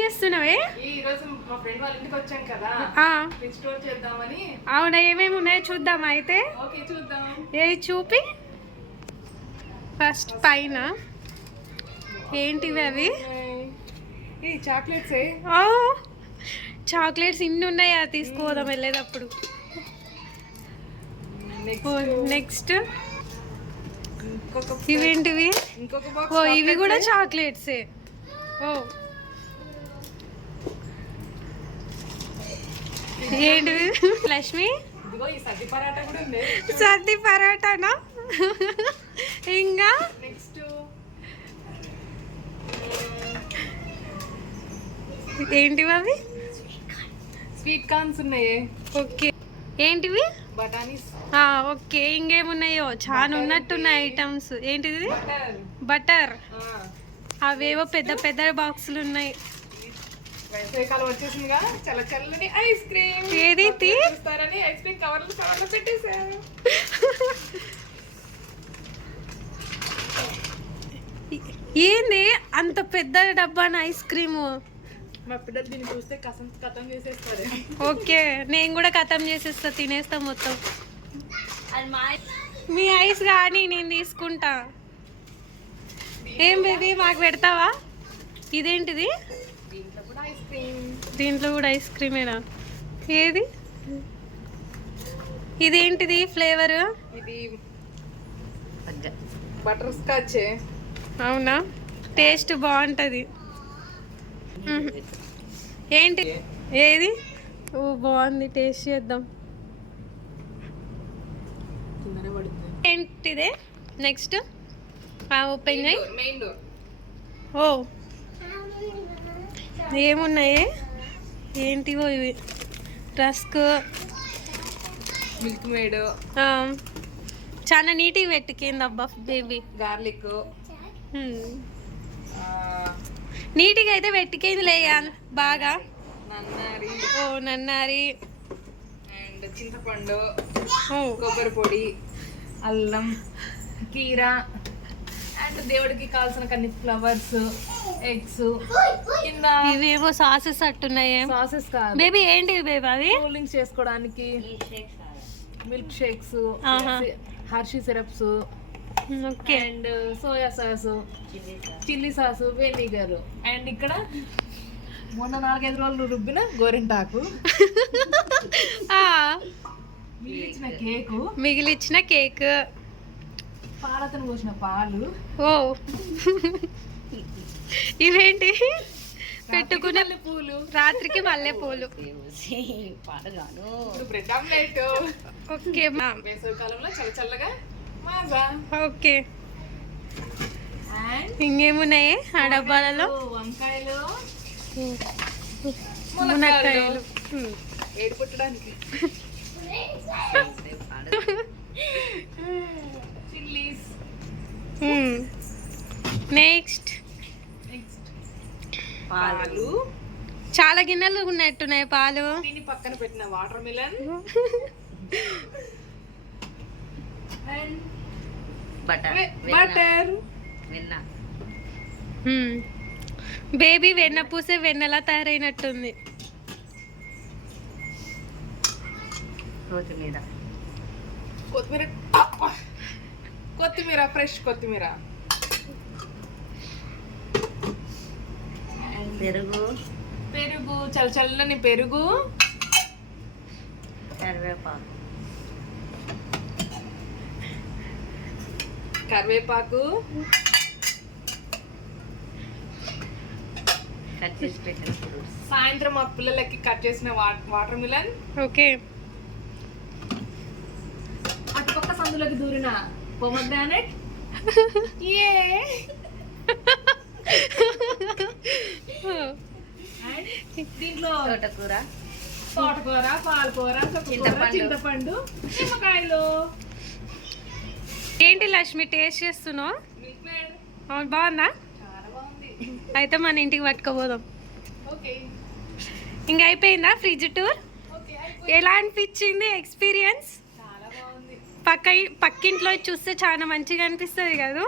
చేస్తున్నావే? అవునా, ఏమేమి ఉన్నాయో చూద్దామా అయితే? ఏ చూపి ఫస్ట్ పైన ఏంటివి అవి? చాక్లెట్స్ ఇన్ని ఉన్నాయా? తీసుకోదాం వెళ్ళేటప్పుడు. నెక్స్ట్ ఇవేంటివి? ఓ ఇవి కూడా చాక్లెట్సే. ఓ ఏంటివి లక్ష్మి? సర్ది పరాటానా? ఇంకా ఏంటివి అవి? స్వీట్ కార్న్స్ ఉన్నాయి. ఓకే, ఏంటివి? బటానీస్. ఓకే, ఇంకేమున్నాయో చాలా ఉన్నట్టున్నాయి ఐటమ్స్. ఏంటిది? బటర్. అవేవో పెద్ద పెద్ద బాక్సులు ఉన్నాయి. వేసవికాలం వచ్చేసిందిగా, చల్ల చల్లని ఐస్ క్రీమ్. ఏది ఐస్ క్రీమ్ కవర్లు పెట్టేసారు. ఏంది అంత పెద్ద డబ్బాన ఐస్ క్రీము? మా పిల్లలు దీన్ని చూస్తే కథం చేసేస్తారు. ఓకే, నేను కూడా కథం చేసేస్తా, తినేస్తా మొత్తం. మీ ఐస్ కానీ నేను తీసుకుంటా. ఏం బేబీ మాకు పెడతావా? ఇదేంటిది? దీంట్లో కూడా ఐస్ క్రీమేనా? ఏది? ఇదేంటిది ఫ్లేవర్? ఇది బటర్ స్కాచ్. అవునా, టేస్ట్ బాగుంటుంది. ఏంటి? ఏది? ఓ బాగుంది, టేస్ట్ చేద్దాం. ఏంటిదే? నెక్స్ట్ ఓపెన్ చేయి. ఓ ఏమున్నాయి? ఏంటివో ఇవి? Rusk, milk made. చాలా నీట్గా పెట్టుకేందబ్బా బేబీ. గార్లిక్. నీట్గా అయితే పెట్టుకేంది లేయా బాగా. నన్నారి. ఓ నన్నారి అండ్ చింతపండు, కొబ్బరి పొడి, అల్లం, కీరా అండ్ దేవుడికి కావాల్సిన కొన్ని ఫ్లవర్స్, ఎగ్స్. కింద ఇవేవో సాసెస్ అట్టున్నాయి. సాసెస్ కాదు బేబీ. ఏంటివి బేబీ అవి? కూలింగ్స్ చేసుకోవడానికి milk shakes, Hershey syrups, and soya sauce, chilli sauce, vinegar. And ఇక్కడ మొన్న 4-5 రోజులు రుబ్బిన గోరింటాకు, మిగిలిచ్చిన కేక్, పాలతను పోసిన పాలు. ఓ ఇవేంటి? పెట్టుకునే పూలు, రాత్రికి మల్లె పూలు, బ్రెడ్ ఆమ్లెట్. ఓకే, వేసవికాలంలో చల్ల చల్లగా మాజా. ఓకే, ఇంకేమున్నాయి ఆ డబ్బాలలో? వంకాయలు, మునక్కాయలు, ఏడు పుట్టడానికి, చిల్లీస్. నెక్స్ట్ పాలు. చాలా గిన్నెలు ఉన్నట్టున్నాయి పాలు. దీని పక్కన పెట్టిన వాటర్ మిలన్, బటర్. బేబీ వెన్న పూసే వెన్నెలా తయారైనట్టుంది. కొత్తిమీర, ఫ్రెష్ కొత్తిమీర. పెరుగు, చల్ల చల్లని పెరుగు, కరివేపాకు, సాయంత్రం మా పిల్లలకి కట్ చేసిన వాటర్ మిలన్. ఓకే, అటుపక్క సందులోకి దూరిన పొమగ్రానెట్. దీంట్లో తోటకూర, పాలకూర, చింతపండు, నిమ్మకాయలు. ఏంటి లక్ష్మి టేస్ట్ చేస్తున్నావు? Milk made. అవును, బాగుందా? చాలా బాగుంది. అయితే మన ఇంటికి పట్టుకోపోదాం. ఓకే, ఇంకా అయిపోయిందా ఫ్రిడ్జ్ టూర్? ఎలా అనిపించింది ఎక్స్పీరియన్స్? చాలా బాగుంది. పక్కింట్లో చూస్తే చాలా మంచిగా అనిపిస్తుంది కదా.